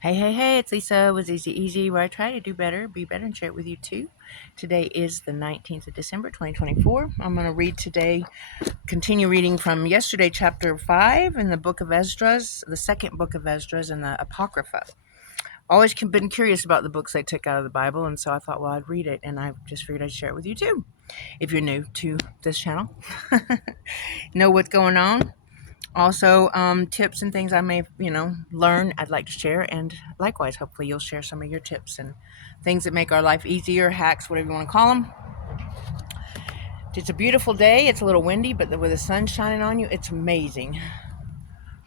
Hey, hey, hey, it's Lisa with Easy Easy, where I try to do better, be better, and share it with you too. Today is the 19th of December, 2024. I'm going to read today, continue reading from yesterday, chapter 5 in the book of Esdras, the second book of Esdras in the Apocrypha. Always been curious about the books I took out of the Bible, and so I thought, well, I'd read it, and I just figured I'd share it with you too. If you're new to this channel, know what's going on. Also, tips and things I may, learn, I'd like to share. And likewise, hopefully you'll share some of your tips and things that make our life easier, hacks, whatever you want to call them. It's a beautiful day. It's a little windy, but with the sun shining on you, it's amazing.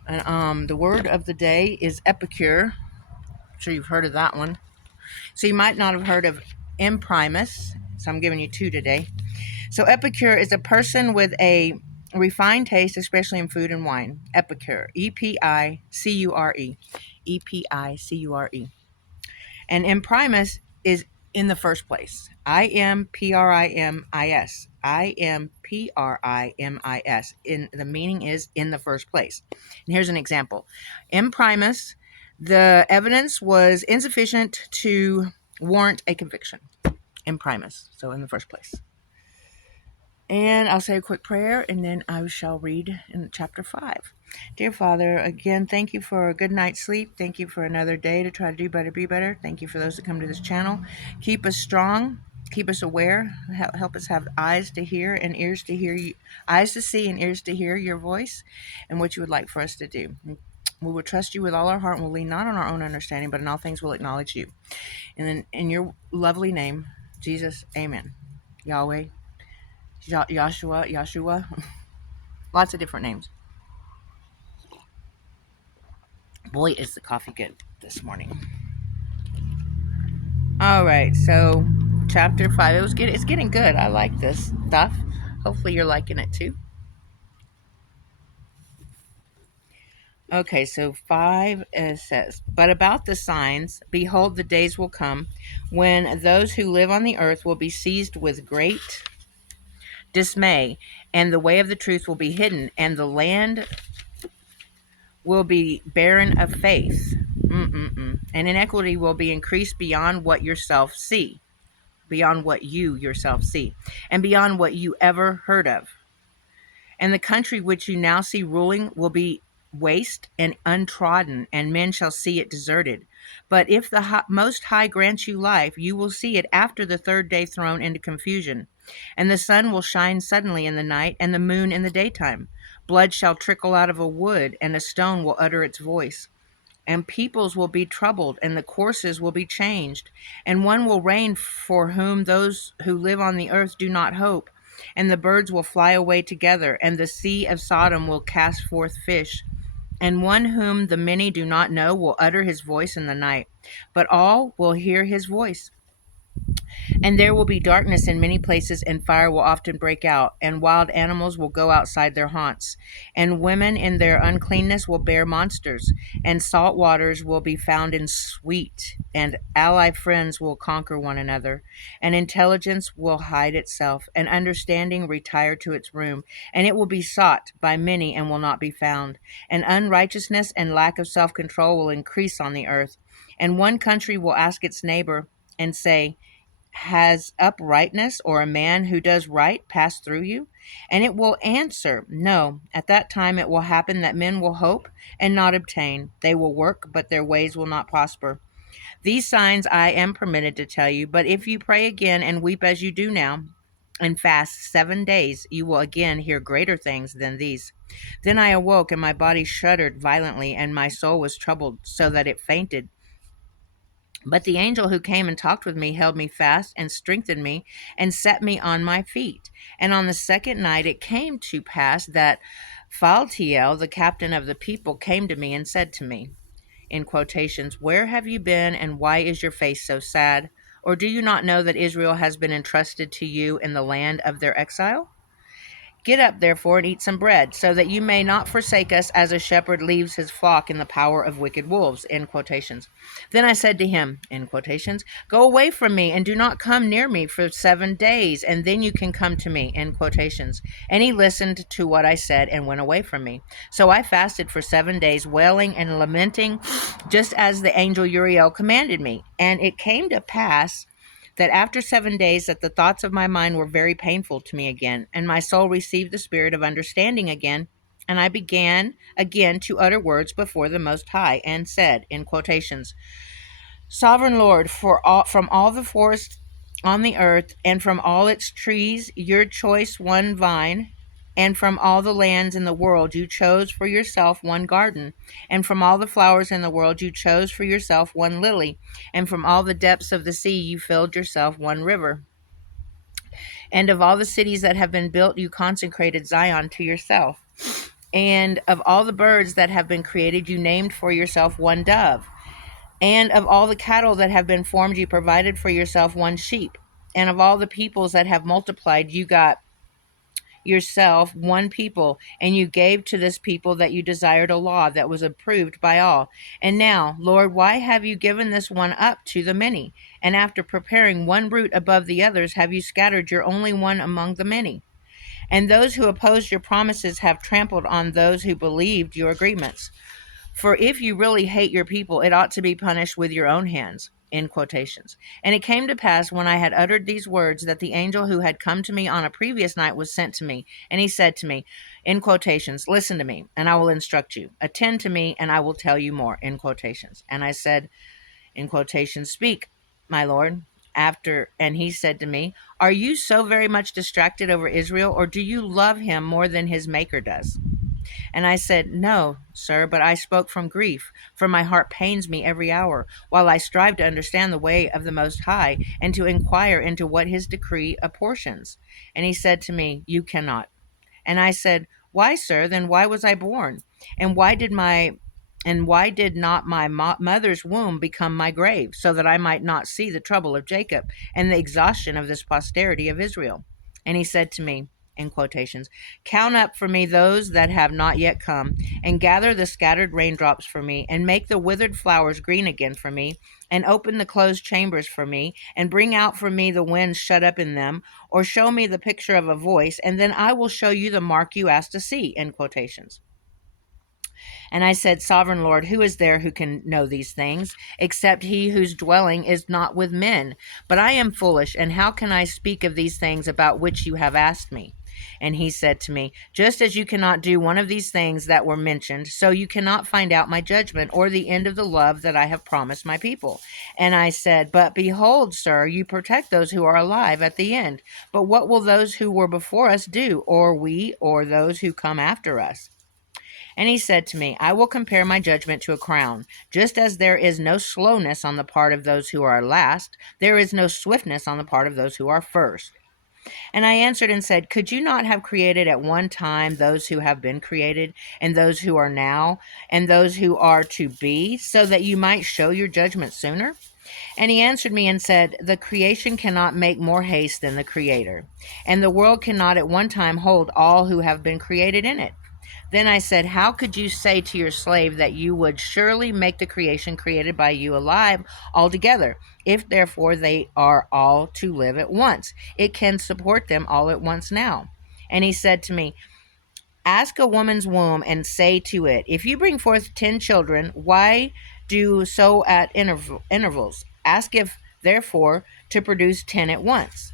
And the word of the day is epicure. I'm sure you've heard of that one. So you might not have heard of imprimus. So I'm giving you two today. So epicure is a person with a refined taste, especially in food and wine. Epicure. Epicure. Epicure. And imprimus is in the first place. Imprimis. Imprimis. The meaning is in the first place. And here's an example. Imprimis, the evidence was insufficient to warrant a conviction. Imprimis. So in the first place. And I'll say a quick prayer, and then I shall read in chapter 5. Dear Father, again, thank you for a good night's sleep. Thank you for another day to try to do better, be better. Thank you for those that come to this channel. Keep us strong. Keep us aware. Help us have eyes to hear and ears to hear you, eyes to see and ears to hear your voice and what you would like for us to do. We will trust you with all our heart, and we'll lean not on our own understanding, but in all things we'll acknowledge you. And then in your lovely name, Jesus, amen. Yahweh, Yeshua, lots of different names. Boy, is the coffee good this morning. All right, so chapter 5. It's getting good. I like this stuff. Hopefully you're liking it too. Okay, so 5 says, but about the signs, behold, the days will come when those who live on the earth will be seized with great dismay, and the way of the truth will be hidden, and the land will be barren of faith. And inequity will be increased beyond what yourself see, beyond what you yourself see, and beyond what you ever heard of. And the country which you now see ruling will be waste and untrodden, and men shall see it deserted. But if the Most High grants you life, you will see it after the third day thrown into confusion. And the sun will shine suddenly in the night, and the moon in the daytime. Blood shall trickle out of a wood, and a stone will utter its voice. And peoples will be troubled, and the courses will be changed. And one will reign for whom those who live on the earth do not hope. And the birds will fly away together, and the sea of Sodom will cast forth fish. And one whom the many do not know will utter his voice in the night, but all will hear his voice. And there will be darkness in many places, and fire will often break out, and wild animals will go outside their haunts. And women in their uncleanness will bear monsters, and salt waters will be found in sweet, and ally friends will conquer one another. And intelligence will hide itself, and understanding retire to its room, and it will be sought by many and will not be found. And unrighteousness and lack of self-control will increase on the earth. And one country will ask its neighbor and say, has uprightness or a man who does right passed through you? And it will answer, no. At that time it will happen that men will hope and not obtain. They will work, but their ways will not prosper. These signs I am permitted to tell you, but if you pray again and weep as you do now, and fast 7 days, you will again hear greater things than these. Then I awoke, and my body shuddered violently, and my soul was troubled, so that it fainted. But the angel who came and talked with me held me fast and strengthened me and set me on my feet. And on the second night it came to pass that Phaltiel, the captain of the people, came to me and said to me, in quotations, where have you been, and why is your face so sad? Or do you not know that Israel has been entrusted to you in the land of their exile? Get up, therefore, and eat some bread, so that you may not forsake us as a shepherd leaves his flock in the power of wicked wolves. End quotations. Then I said to him, end quotations, go away from me and do not come near me for 7 days, and then you can come to me. End quotations. And he listened to what I said and went away from me. So I fasted for 7 days, wailing and lamenting, just as the angel Uriel commanded me. And it came to pass that after 7 days that the thoughts of my mind were very painful to me again, and my soul received the spirit of understanding again, and I began again to utter words before the Most High, and said, in quotations, Sovereign Lord, from all the forest on the earth, and from all its trees, your choice one vine, and from all the lands in the world you chose for yourself one garden, and from all the flowers in the world you chose for yourself one lily, and from all the depths of the sea you filled yourself one river. And of all the cities that have been built you consecrated Zion to yourself. And of all the birds that have been created you named for yourself one dove. And of all the cattle that have been formed you provided for yourself one sheep. And of all the peoples that have multiplied you got yourself one people, and you gave to this people that you desired a law that was approved by all. And now, Lord, why have you given this one up to the many? And after preparing one root above the others, have you scattered your only one among the many? And those who opposed your promises have trampled on those who believed your agreements. For if you really hate your people, it ought to be punished with your own hands. In quotations. And it came to pass when I had uttered these words that the angel who had come to me on a previous night was sent to me. And he said to me, in quotations, listen to me, and I will instruct you. Attend to me, and I will tell you more. In quotations. And I said, in quotations, speak, my Lord. And he said to me, are you so very much distracted over Israel, or do you love him more than his maker does? And I said, no, sir, but I spoke from grief, for my heart pains me every hour, while I strive to understand the way of the Most High, and to inquire into what his decree apportions. And he said to me, you cannot. And I said, why, sir? Then why was I born? And why did not my mother's womb become my grave, so that I might not see the trouble of Jacob and the exhaustion of this posterity of Israel? And he said to me, in quotations, count up for me those that have not yet come, and gather the scattered raindrops for me, and make the withered flowers green again for me, and open the closed chambers for me, and bring out for me the winds shut up in them, or show me the picture of a voice, and then I will show you the mark you asked to see. In quotations. And I said, Sovereign Lord, who is there who can know these things, except he whose dwelling is not with men? But I am foolish, and how can I speak of these things about which you have asked me? And he said to me, just as you cannot do one of these things that were mentioned, so you cannot find out my judgment or the end of the love that I have promised my people. And I said, but behold, sir, you protect those who are alive at the end. But what will those who were before us do, or we, or those who come after us? And he said to me, I will compare my judgment to a crown. Just as there is no slowness on the part of those who are last, there is no swiftness on the part of those who are first. And I answered and said, could you not have created at one time those who have been created, and those who are now, and those who are to be, so that you might show your judgment sooner? And he answered me and said, the creation cannot make more haste than the Creator, and the world cannot at one time hold all who have been created in it. Then I said, how could you say to your slave that you would surely make the creation created by you alive altogether? If therefore they are all to live at once, it can support them all at once now. And he said to me, ask a woman's womb and say to it, if you bring forth 10 children, why do so at intervals? Ask if therefore to produce 10 at once.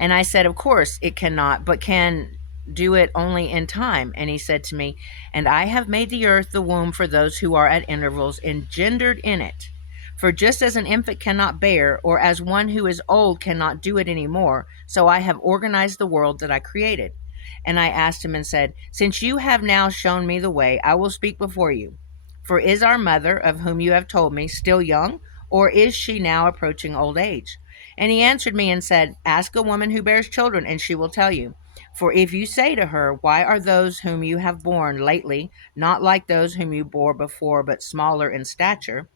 And I said, of course it cannot, but can do it only in time. And he said to me, and I have made the earth the womb for those who are at intervals engendered in it. For just as an infant cannot bear, or as one who is old cannot do it any more, so I have organized the world that I created. And I asked him and said, since you have now shown me the way, I will speak before you. For is our mother, of whom you have told me, still young, or is she now approaching old age? And he answered me and said, ask a woman who bears children, and she will tell you. For if you say to her, why are those whom you have borne lately not like those whom you bore before, but smaller in stature?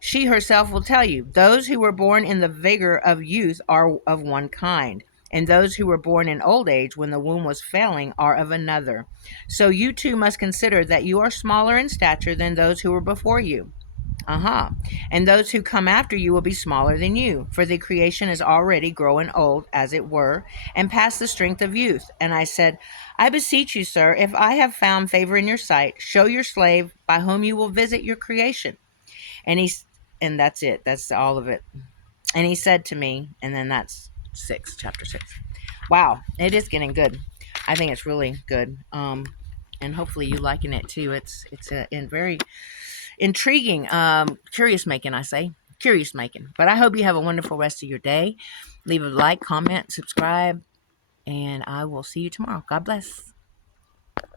She herself will tell you, those who were born in the vigor of youth are of one kind, And those who were born in old age when the womb was failing are of another. So you too must consider that you are smaller in stature than those who were before you. Uh-huh. And those who come after you will be smaller than you, for the creation is already growing old, as it were, and past the strength of youth. And I said, I beseech you, sir, if I have found favor in your sight, show your slave by whom you will visit your creation. And and that's it. That's all of it. And he said to me, and then that's chapter 6. Wow, it is getting good. I think it's really good. And hopefully you liking it too. It's a very intriguing, curious making, I say. Curious making. But I hope you have a wonderful rest of your day. Leave a like, comment, subscribe, and I will see you tomorrow. God bless.